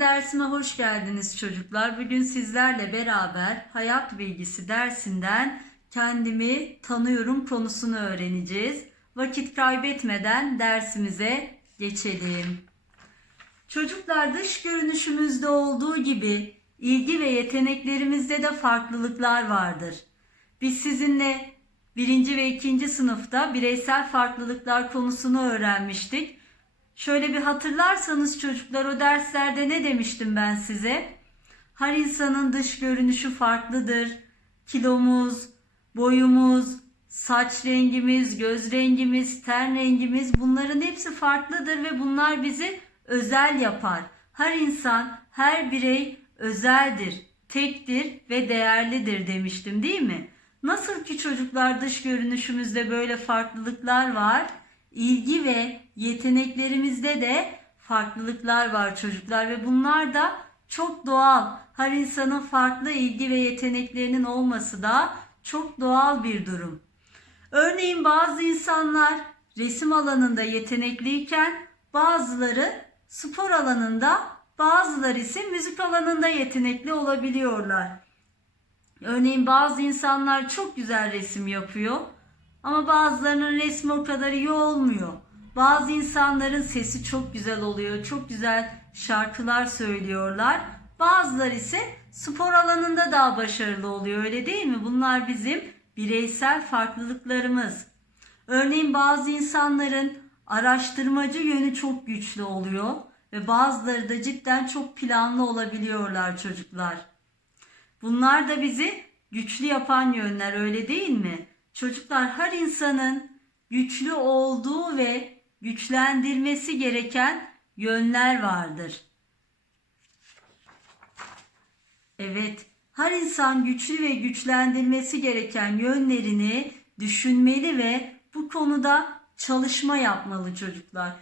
Dersime hoş geldiniz çocuklar. Bugün sizlerle beraber hayat bilgisi dersinden kendimi tanıyorum konusunu öğreneceğiz. Vakit kaybetmeden dersimize geçelim. Çocuklar dış görünüşümüzde olduğu gibi ilgi ve yeteneklerimizde de farklılıklar vardır. Biz sizinle birinci ve ikinci sınıfta bireysel farklılıklar konusunu öğrenmiştik. Şöyle bir hatırlarsanız çocuklar o derslerde ne demiştim ben size? Her insanın dış görünüşü farklıdır. Kilomuz, boyumuz, saç rengimiz, göz rengimiz, ten rengimiz bunların hepsi farklıdır ve bunlar bizi özel yapar. Her insan, her birey özeldir, tektir ve değerlidir demiştim değil mi? Nasıl ki çocuklar dış görünüşümüzde böyle farklılıklar var, ilgi ve yeteneklerimizde de farklılıklar var çocuklar ve bunlar da çok doğal. Her insanın farklı ilgi ve yeteneklerinin olması da çok doğal bir durum. Örneğin bazı insanlar resim alanında yetenekliyken bazıları spor alanında, bazıları ise müzik alanında yetenekli olabiliyorlar. Örneğin bazı insanlar çok güzel resim yapıyor ama bazılarının resmi o kadar iyi olmuyor. Bazı insanların sesi çok güzel oluyor, çok güzel şarkılar söylüyorlar. Bazıları ise spor alanında daha başarılı oluyor öyle değil mi? Bunlar bizim bireysel farklılıklarımız. Örneğin bazı insanların araştırmacı yönü çok güçlü oluyor ve bazıları da cidden çok planlı olabiliyorlar çocuklar. Bunlar da bizi güçlü yapan yönler öyle değil mi? Çocuklar her insanın güçlü olduğu ve güçlendirmesi gereken yönler vardır. Evet, her insan güçlü ve güçlendirmesi gereken yönlerini düşünmeli ve bu konuda çalışma yapmalı çocuklar.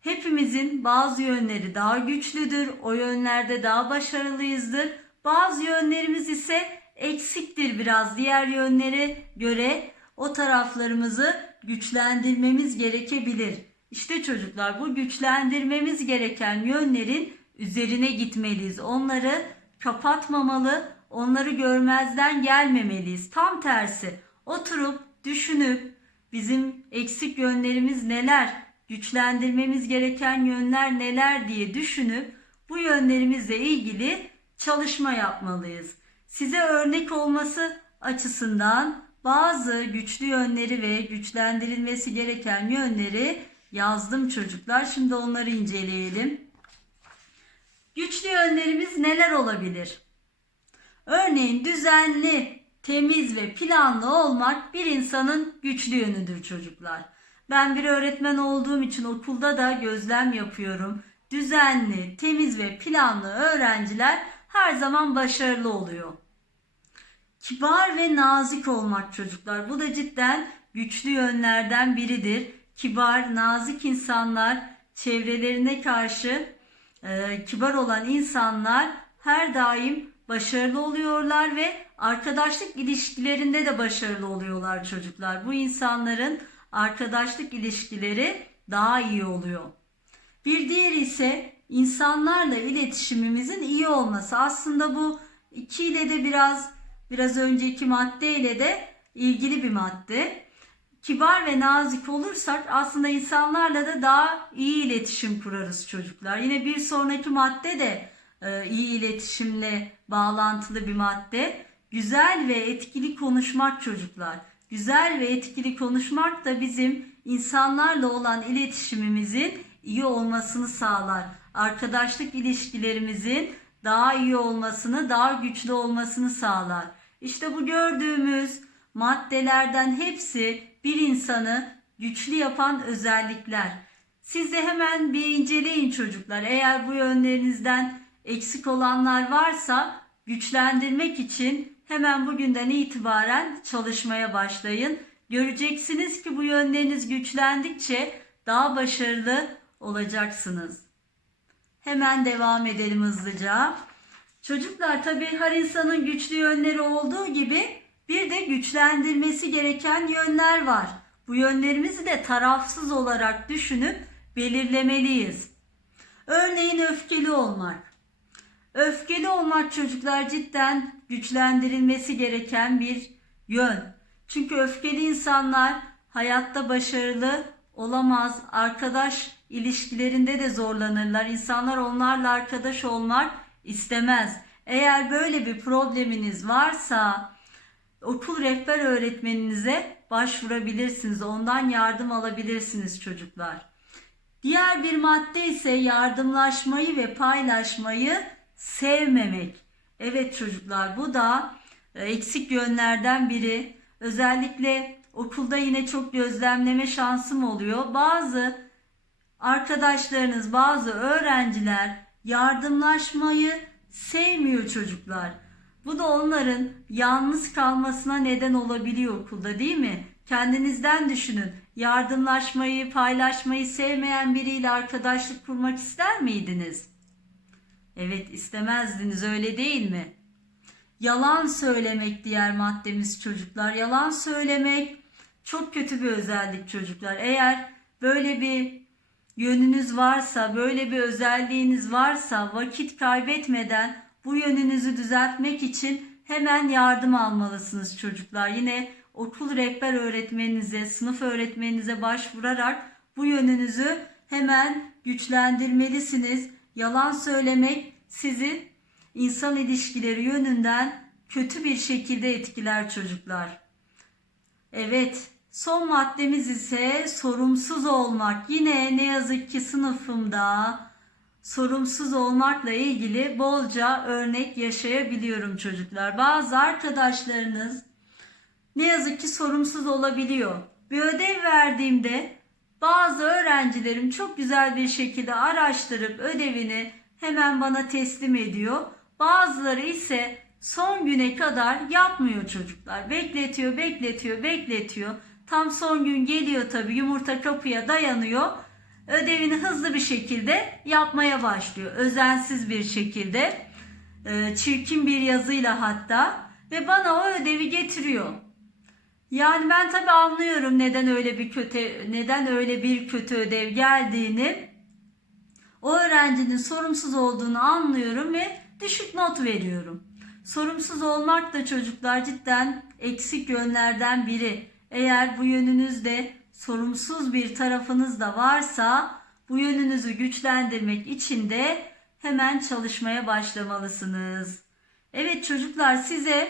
Hepimizin bazı yönleri daha güçlüdür, o yönlerde daha başarılıyızdır. Bazı yönlerimiz ise eksiktir biraz diğer yönlere göre o taraflarımızı güçlendirmemiz gerekebilir. İşte çocuklar bu güçlendirmemiz gereken yönlerin üzerine gitmeliyiz. Onları kapatmamalı, onları görmezden gelmemeliyiz. Tam tersi oturup düşünüp bizim eksik yönlerimiz neler, güçlendirmemiz gereken yönler neler diye düşünüp bu yönlerimizle ilgili çalışma yapmalıyız. Size örnek olması açısından bazı güçlü yönleri ve güçlendirilmesi gereken yönleri yazdım çocuklar. Şimdi onları inceleyelim. Güçlü yönlerimiz neler olabilir? Örneğin düzenli, temiz ve planlı olmak bir insanın güçlü yönüdür çocuklar. Ben bir öğretmen olduğum için okulda da gözlem yapıyorum. Düzenli, temiz ve planlı öğrenciler her zaman başarılı oluyor. Kibar ve nazik olmak çocuklar. Bu da cidden güçlü yönlerden biridir. Kibar, nazik insanlar çevrelerine karşı e, kibar olan insanlar her daim başarılı oluyorlar ve arkadaşlık ilişkilerinde de başarılı oluyorlar çocuklar. Bu insanların arkadaşlık ilişkileri daha iyi oluyor. Bir diğeri ise insanlarla iletişimimizin iyi olması. Aslında bu iki ile de biraz biraz önceki madde ile de ilgili bir madde. Kibar ve nazik olursak aslında insanlarla da daha iyi iletişim kurarız çocuklar. Yine bir sonraki madde de e, iyi iletişimle bağlantılı bir madde. Güzel ve etkili konuşmak çocuklar. Güzel ve etkili konuşmak da bizim insanlarla olan iletişimimizin iyi olmasını sağlar. Arkadaşlık ilişkilerimizin daha iyi olmasını, daha güçlü olmasını sağlar. İşte bu gördüğümüz maddelerden hepsi bir insanı güçlü yapan özellikler. Siz de hemen bir inceleyin çocuklar. Eğer bu yönlerinizden eksik olanlar varsa güçlendirmek için hemen bugünden itibaren çalışmaya başlayın. Göreceksiniz ki bu yönleriniz güçlendikçe daha başarılı olacaksınız. Hemen devam edelim hızlıca. Çocuklar tabii her insanın güçlü yönleri olduğu gibi bir de güçlendirmesi gereken yönler var. Bu yönlerimizi de tarafsız olarak düşünüp belirlemeliyiz. Örneğin öfkeli olmak. Öfkeli olmak çocuklar cidden güçlendirilmesi gereken bir yön. Çünkü öfkeli insanlar hayatta başarılı olamaz. Arkadaş ilişkilerinde de zorlanırlar. İnsanlar onlarla arkadaş olmak istemez. Eğer böyle bir probleminiz varsa okul rehber öğretmeninize başvurabilirsiniz. Ondan yardım alabilirsiniz çocuklar. Diğer bir madde ise yardımlaşmayı ve paylaşmayı sevmemek. Evet çocuklar bu da e, eksik yönlerden biri. Özellikle okulda yine çok gözlemleme şansım oluyor. Bazı arkadaşlarınız, bazı öğrenciler yardımlaşmayı sevmiyor çocuklar. Bu da onların yalnız kalmasına neden olabiliyor okulda değil mi? Kendinizden düşünün. Yardımlaşmayı, paylaşmayı sevmeyen biriyle arkadaşlık kurmak ister miydiniz? Evet istemezdiniz öyle değil mi? Yalan söylemek diğer maddemiz çocuklar. Yalan söylemek çok kötü bir özellik çocuklar. Eğer böyle bir yönünüz varsa, böyle bir özelliğiniz varsa vakit kaybetmeden bu yönünüzü düzeltmek için hemen yardım almalısınız çocuklar. Yine okul rehber öğretmeninize, sınıf öğretmeninize başvurarak bu yönünüzü hemen güçlendirmelisiniz. Yalan söylemek sizi insan ilişkileri yönünden kötü bir şekilde etkiler çocuklar. Evet, son maddemiz ise sorumsuz olmak. Yine ne yazık ki sınıfımda sorumsuz olmakla ilgili bolca örnek yaşayabiliyorum çocuklar. Bazı arkadaşlarınız ne yazık ki sorumsuz olabiliyor. Bir ödev verdiğimde bazı öğrencilerim çok güzel bir şekilde araştırıp ödevini hemen bana teslim ediyor. Bazıları ise son güne kadar yapmıyor çocuklar. Bekletiyor, bekletiyor, bekletiyor. Tam son gün geliyor tabii yumurta kapıya dayanıyor. Ödevini hızlı bir şekilde yapmaya başlıyor. Özensiz bir şekilde, e, çirkin bir yazıyla hatta ve bana o ödevi getiriyor. Yani ben tabii anlıyorum neden öyle bir kötü neden öyle bir kötü ödev geldiğini. O öğrencinin sorumsuz olduğunu anlıyorum ve düşük not veriyorum. Sorumsuz olmak da çocuklar cidden eksik yönlerden biri. Eğer bu yönünüzde sorumsuz bir tarafınız da varsa bu yönünüzü güçlendirmek için de hemen çalışmaya başlamalısınız. Evet çocuklar size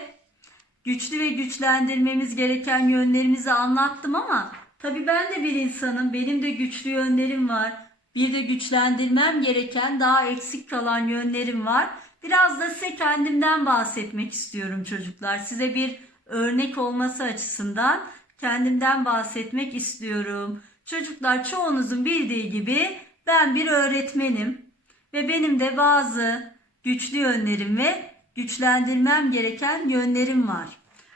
güçlü ve güçlendirmemiz gereken yönlerimizi anlattım ama tabii ben de bir insanım. Benim de güçlü yönlerim var. Bir de güçlendirmem gereken daha eksik kalan yönlerim var. Biraz da size kendimden bahsetmek istiyorum çocuklar. Size bir örnek olması açısından kendimden bahsetmek istiyorum. Çocuklar çoğunuzun bildiği gibi ben bir öğretmenim ve benim de bazı güçlü yönlerim ve güçlendirmem gereken yönlerim var.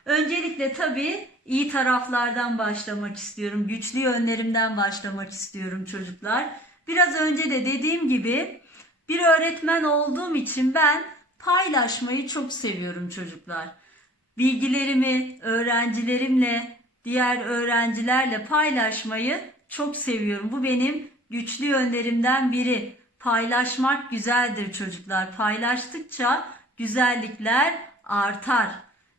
Öncelikle tabii iyi taraflardan başlamak istiyorum. Güçlü yönlerimden başlamak istiyorum çocuklar. Biraz önce de dediğim gibi bir öğretmen olduğum için ben paylaşmayı çok seviyorum çocuklar. Bilgilerimi öğrencilerimle, diğer öğrencilerle paylaşmayı çok seviyorum. Bu benim güçlü yönlerimden biri. Paylaşmak güzeldir çocuklar. Paylaştıkça güzellikler artar.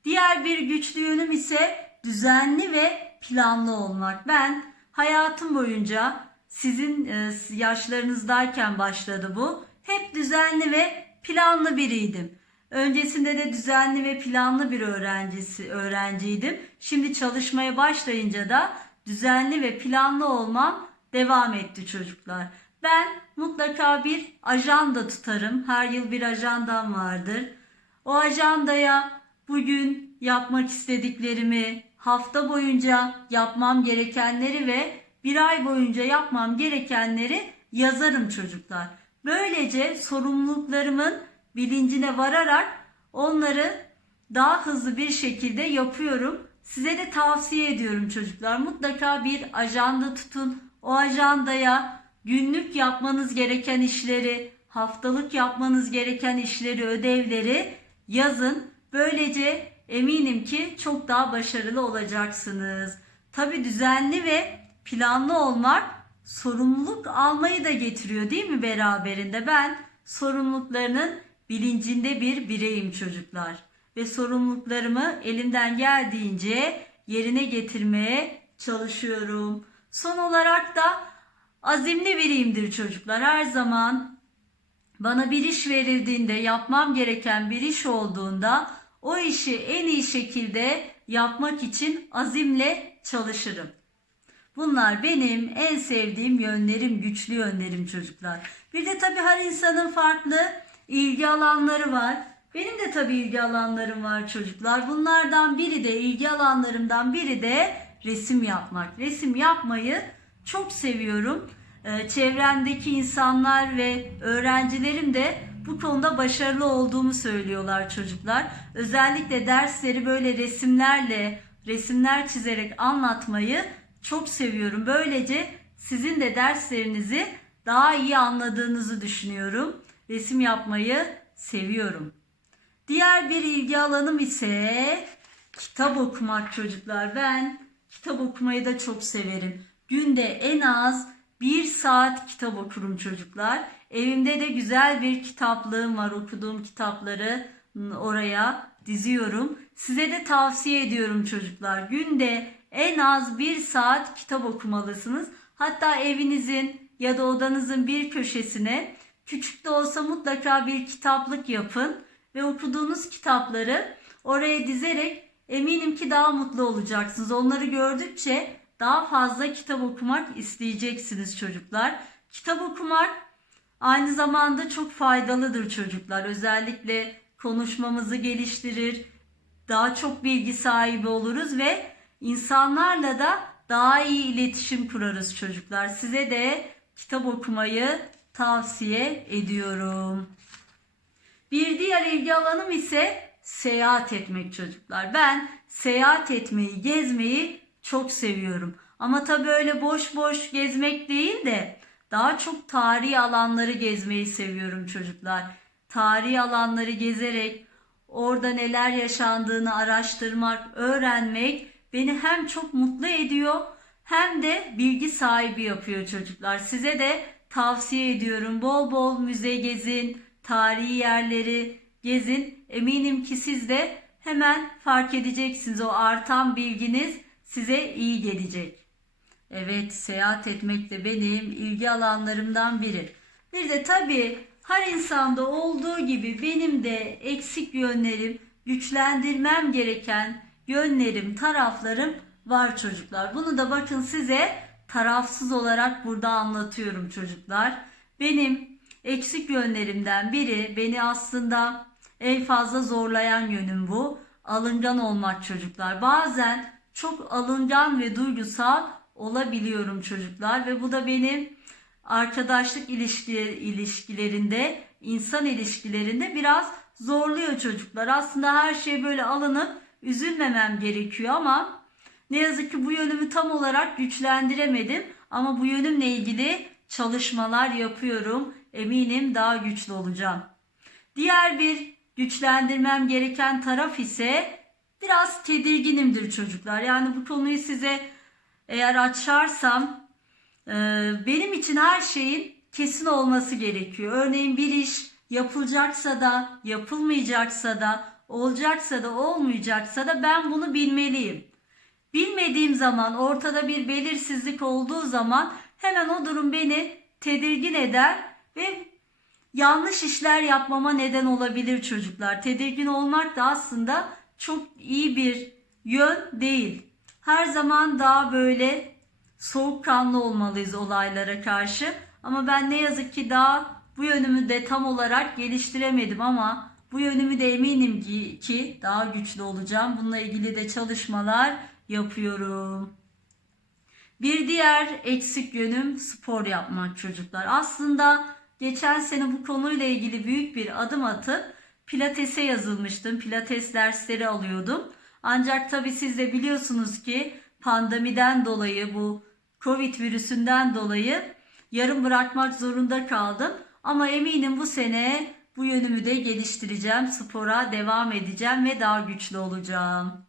Diğer bir güçlü yönüm ise düzenli ve planlı olmak. Ben hayatım boyunca sizin e, yaşlarınızdayken başladı bu. Hep düzenli ve planlı biriydim. Öncesinde de düzenli ve planlı bir öğrencisi öğrenciydim. Şimdi çalışmaya başlayınca da düzenli ve planlı olmam devam etti çocuklar. Ben mutlaka bir ajanda tutarım. Her yıl bir ajandam vardır. O ajandaya bugün yapmak istediklerimi, hafta boyunca yapmam gerekenleri ve bir ay boyunca yapmam gerekenleri yazarım çocuklar. Böylece sorumluluklarımın bilincine vararak onları daha hızlı bir şekilde yapıyorum. Size de tavsiye ediyorum çocuklar. Mutlaka bir ajanda tutun. O ajandaya günlük yapmanız gereken işleri, haftalık yapmanız gereken işleri, ödevleri yazın. Böylece eminim ki çok daha başarılı olacaksınız. Tabi düzenli ve planlı olmak sorumluluk almayı da getiriyor değil mi beraberinde? Ben sorumluluklarının bilincinde bir bireyim çocuklar. Ve sorumluluklarımı elimden geldiğince yerine getirmeye çalışıyorum. Son olarak da azimli biriyimdir çocuklar. Her zaman bana bir iş verildiğinde, yapmam gereken bir iş olduğunda o işi en iyi şekilde yapmak için azimle çalışırım. Bunlar benim en sevdiğim yönlerim, güçlü yönlerim çocuklar. Bir de tabii her insanın farklı ilgi alanları var. Benim de tabii ilgi alanlarım var çocuklar. Bunlardan biri de ilgi alanlarımdan biri de resim yapmak. Resim yapmayı çok seviyorum. Ee, çevremdeki insanlar ve öğrencilerim de bu konuda başarılı olduğumu söylüyorlar çocuklar. Özellikle dersleri böyle resimlerle, resimler çizerek anlatmayı çok seviyorum. Böylece sizin de derslerinizi daha iyi anladığınızı düşünüyorum. Resim yapmayı seviyorum. Diğer bir ilgi alanım ise kitap okumak çocuklar. Ben kitap okumayı da çok severim. Günde en az bir saat kitap okurum çocuklar. Evimde de güzel bir kitaplığım var. Okuduğum kitapları oraya diziyorum. Size de tavsiye ediyorum çocuklar. Günde en az bir saat kitap okumalısınız. Hatta evinizin ya da odanızın bir köşesine küçük de olsa mutlaka bir kitaplık yapın ve okuduğunuz kitapları oraya dizerek eminim ki daha mutlu olacaksınız. Onları gördükçe daha fazla kitap okumak isteyeceksiniz çocuklar. Kitap okumak aynı zamanda çok faydalıdır çocuklar. Özellikle konuşmamızı geliştirir. Daha çok bilgi sahibi oluruz ve insanlarla da daha iyi iletişim kurarız çocuklar. Size de kitap okumayı tavsiye ediyorum. Bir diğer ilgi alanım ise seyahat etmek çocuklar. Ben seyahat etmeyi, gezmeyi çok seviyorum. Ama tabii öyle boş boş gezmek değil de daha çok tarihi alanları gezmeyi seviyorum çocuklar. Tarihi alanları gezerek orada neler yaşandığını araştırmak, öğrenmek beni hem çok mutlu ediyor hem de bilgi sahibi yapıyor çocuklar. Size de tavsiye ediyorum. Bol bol müze gezin, tarihi yerleri gezin. Eminim ki siz de hemen fark edeceksiniz. O artan bilginiz size iyi gelecek. Evet, seyahat etmek de benim ilgi alanlarımdan biri. Bir de tabii her insanda olduğu gibi benim de eksik yönlerim, güçlendirmem gereken yönlerim, taraflarım var çocuklar. Bunu da bakın size tarafsız olarak burada anlatıyorum çocuklar. Benim eksik yönlerimden biri beni aslında en fazla zorlayan yönüm bu. Alıngan olmak çocuklar. Bazen çok alıngan ve duygusal olabiliyorum çocuklar ve bu da benim arkadaşlık ilişki, ilişkilerinde, insan ilişkilerinde biraz zorluyor çocuklar. Aslında her şey böyle alınıp üzülmemem gerekiyor ama ne yazık ki bu yönümü tam olarak güçlendiremedim. Ama bu yönümle ilgili çalışmalar yapıyorum. Eminim daha güçlü olacağım. Diğer bir güçlendirmem gereken taraf ise biraz tedirginimdir çocuklar. Yani bu konuyu size eğer açarsam e, benim için her şeyin kesin olması gerekiyor. Örneğin bir iş yapılacaksa da yapılmayacaksa da olacaksa da olmayacaksa da ben bunu bilmeliyim. Bilmediğim zaman ortada bir belirsizlik olduğu zaman hemen o durum beni tedirgin eder ve yanlış işler yapmama neden olabilir çocuklar. Tedirgin olmak da aslında çok iyi bir yön değil. Her zaman daha böyle soğukkanlı olmalıyız olaylara karşı. Ama ben ne yazık ki daha bu yönümü de tam olarak geliştiremedim ama bu yönümü de eminim ki, daha güçlü olacağım. Bununla ilgili de çalışmalar yapıyorum. Bir diğer eksik yönüm spor yapmak çocuklar. Aslında geçen sene bu konuyla ilgili büyük bir adım atıp pilatese yazılmıştım. Pilates dersleri alıyordum. Ancak tabi siz de biliyorsunuz ki pandemiden dolayı bu Covid virüsünden dolayı yarım bırakmak zorunda kaldım. Ama eminim bu sene bu yönümü de geliştireceğim. Spora devam edeceğim ve daha güçlü olacağım.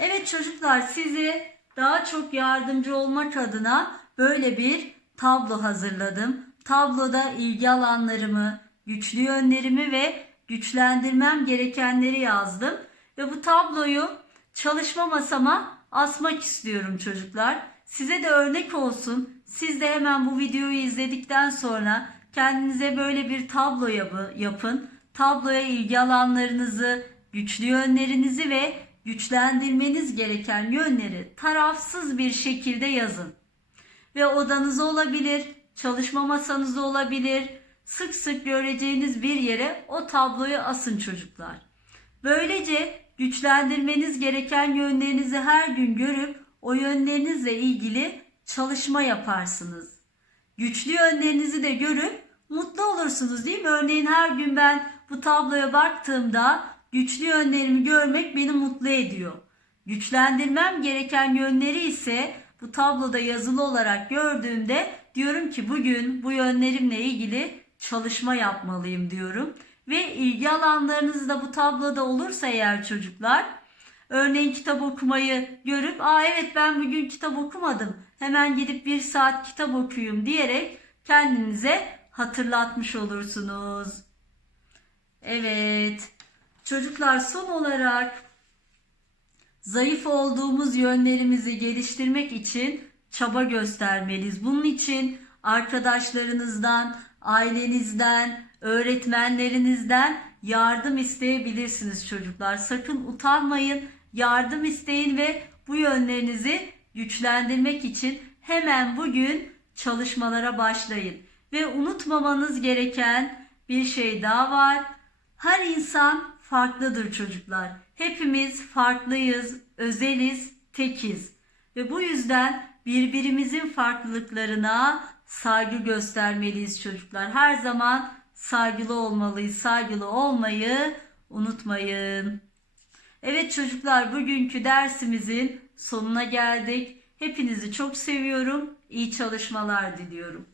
Evet çocuklar sizi daha çok yardımcı olmak adına böyle bir tablo hazırladım. Tabloda ilgi alanlarımı, güçlü yönlerimi ve güçlendirmem gerekenleri yazdım. Ve bu tabloyu çalışma masama asmak istiyorum çocuklar. Size de örnek olsun. Siz de hemen bu videoyu izledikten sonra kendinize böyle bir tablo yapı- yapın. Tabloya ilgi alanlarınızı, güçlü yönlerinizi ve güçlendirmeniz gereken yönleri tarafsız bir şekilde yazın. Ve odanızda olabilir, çalışma masanızda olabilir, sık sık göreceğiniz bir yere o tabloyu asın çocuklar. Böylece güçlendirmeniz gereken yönlerinizi her gün görüp o yönlerinizle ilgili çalışma yaparsınız. Güçlü yönlerinizi de görüp mutlu olursunuz değil mi? Örneğin her gün ben bu tabloya baktığımda güçlü yönlerimi görmek beni mutlu ediyor. Güçlendirmem gereken yönleri ise bu tabloda yazılı olarak gördüğümde diyorum ki bugün bu yönlerimle ilgili çalışma yapmalıyım diyorum. Ve ilgi alanlarınız da bu tabloda olursa eğer çocuklar örneğin kitap okumayı görüp aa evet ben bugün kitap okumadım hemen gidip bir saat kitap okuyayım diyerek kendinize hatırlatmış olursunuz. Evet çocuklar son olarak zayıf olduğumuz yönlerimizi geliştirmek için çaba göstermeliyiz. Bunun için arkadaşlarınızdan, ailenizden, öğretmenlerinizden yardım isteyebilirsiniz çocuklar. Sakın utanmayın, yardım isteyin ve bu yönlerinizi güçlendirmek için hemen bugün çalışmalara başlayın. Ve unutmamanız gereken bir şey daha var. Her insan farklıdır çocuklar. Hepimiz farklıyız, özeliz, tekiz. Ve bu yüzden birbirimizin farklılıklarına saygı göstermeliyiz çocuklar. Her zaman saygılı olmalıyız. Saygılı olmayı unutmayın. Evet çocuklar bugünkü dersimizin sonuna geldik. Hepinizi çok seviyorum. İyi çalışmalar diliyorum.